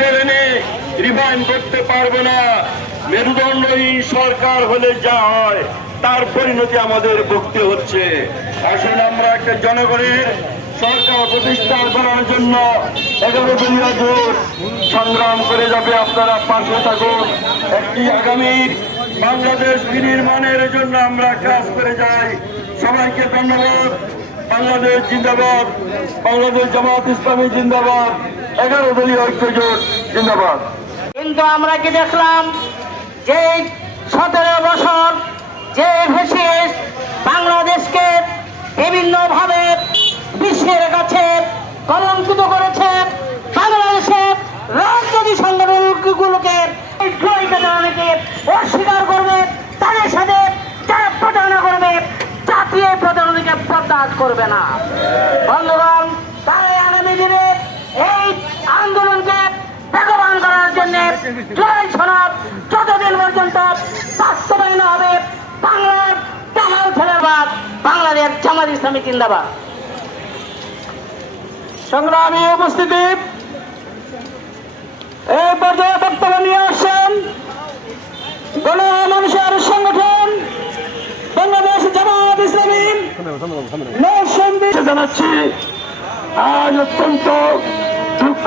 এনে রিফাইন করতে পারবো না। মেরুদণ্ডহীন সরকার হলে যা হয় তার পরিণতি আমাদের ভুগতে হচ্ছে। আসলে আমরা একটা জনগণের সরকার প্রতিষ্ঠা করার জন্য 11 দলীয় জোট সংগ্রাম করে যাবে। আপনারা পাশে থাকুন। একটি আগামীর বাংলাদেশ বিনির্মাণের জন্য আমরা কাজ করে যাই। সবাইকে ধন্যবাদ। বাংলাদেশ জিন্দাবাদ, বাংলাদেশ জামাত ইসলামী জিন্দাবাদ, 11 দলীয় ঐক্য জোট জিন্দাবাদ। কিন্তু আমরা কি দেখলাম যে 17 বছর যে ফ্যাসিস্ট বাংলাদেশকে বিভিন্নভাবে বিশ্বের কাছে কলঙ্কিত করেছে, বাংলাদেশের রাজনৈতিক সংগঠনগুলোকে অস্বীকার করবে, তাদের সাথে যারা প্রতারণা করবে জাতীয় প্রতারণাকে বরদাস্ত করবে না। বন্ধুগণ, তাই আগামী দিনে এই আন্দোলনকে বেগবান করার জন্য জুলাই সনদ যতদিন পর্যন্ত বাস্তবায়ন হবে, বাংলার জামাল ছেলেবাদ, বাংলাদেশ জামাত ইসলামী জিন্দাবাদ। সংগ্রামী উপস্থিতি, এই পর্যায়ে বক্তব্য নিয়ে আসছেন গণমানুষের সংগঠন বাংলাদেশ জামাত ইসলামী জানাচ্ছি। আজ অত্যন্ত দুঃখ